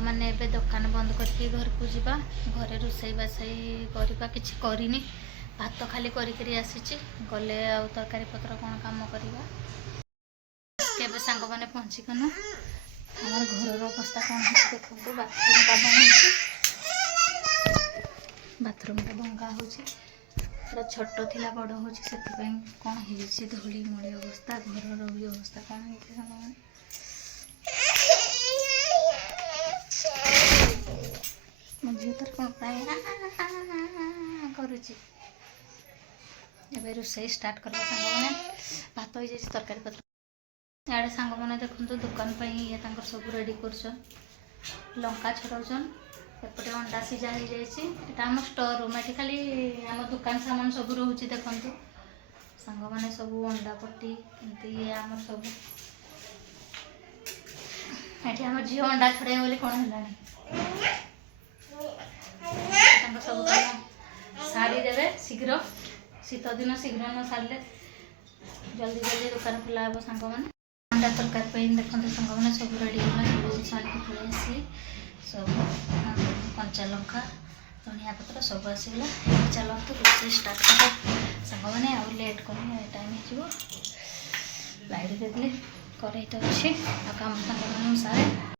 मैंने एबे दुकान बंद करके घर को जावा घरे रोसई बासई करवा किसी करनी भात खाली करी आसी गले आउ तरकारी पत्र कौन काम करवा केबे सांग मैंने पहुँचिकनु आम घर अवस्था कौन है देखो बाथरूम का बाथरूम टा भंगा हो छोट थिला बड़ हो कौन है धूली मुड़ी अवस्था घर भी अवस्था कौन है सांग मैंने झील तर कौन करुच्ची रोसई स्टार्ट कर सांग मैंने भात हो जाए तरकारी पत्र इे सांग मैंने देखो दुकान पर ये सब रेडी कर लंका छड़ाउन एपटे अंडा सीझा हो जाए आम स्टोर रूम ये खाली आम दुकान सामान सब रोचे देखु सांग मैंने सब अंडा पट्टी एमती आम सब ये आम झील अंडा छड़े बोली कौन है सब कम सारी देवे शीघ्र शीत दिन शीघ्र न सारे जल्दी जल्दी दुकान खोला हे सांग मैंने अंडा तरकारी देखते सांग मैंने सब रेडी होगा सब जिन आगे पलि आसली सब कंचा लंका धनिया पत्र सब आसगला चलते रोषे स्टार्ट कर सांग मैंने आउ लेट कर टाइम हो लाइट देदेले कड़े तो अच्छे आ कम सांग मैंने सारे